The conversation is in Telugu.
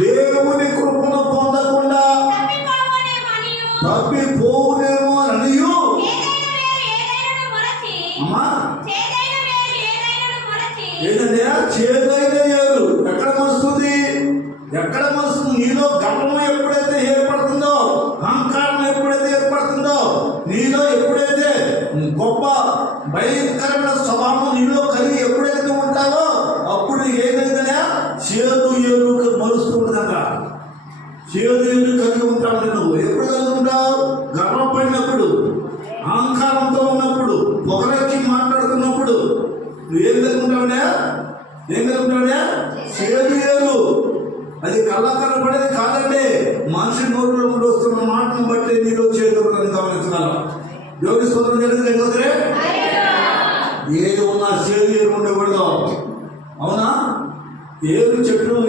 దేవుని కృపను పొందకుండా తప్పిపోవునేమో అని ఏంటంటే చేదైన ఏరు ఎక్కడ మరుస్తుంది? ఎక్కడ మరుస్తుంది? నీలో గర్వం ఎప్పుడైతే ఏర్పడుతుందో, అహంకారం ఎప్పుడైతే ఏర్పడుతుందో, నీలో ఎప్పుడైతే గొప్ప భయంకరమైన స్వభావం నీలో కలిగి ఎప్పుడైతే ఉంటావో అప్పుడు ఏదైతే చేదు ఏరు మరుస్తూ ఉంటుందంట. చేదు ఏరు కలిగి ఉంటావు. నువ్వు ఎప్పుడు కలిగి ఉంటావు? గర్వపడినప్పుడు, అహంకారంతో ఉన్నప్పుడు, పొగరెక్కి మాట్లాడుతున్నప్పుడు నువ్వు ఏం కలిగి ఉంటావునే? ఏం కలిగి ఉంటావునే? చేదు ఏరు. అది కళ్ళకనపడేది కాదండి. మనిషి నోట్లో నుండి వస్తున్న మాటను బట్టి నీలో చేదు గమనించగలం. యోగి స్తోత్రం జరిగింది. లేకపోతే ఏది ఉన్నా చేదు ఏరు ఉండకూడదు. అవునా? ఏరు చెట్లు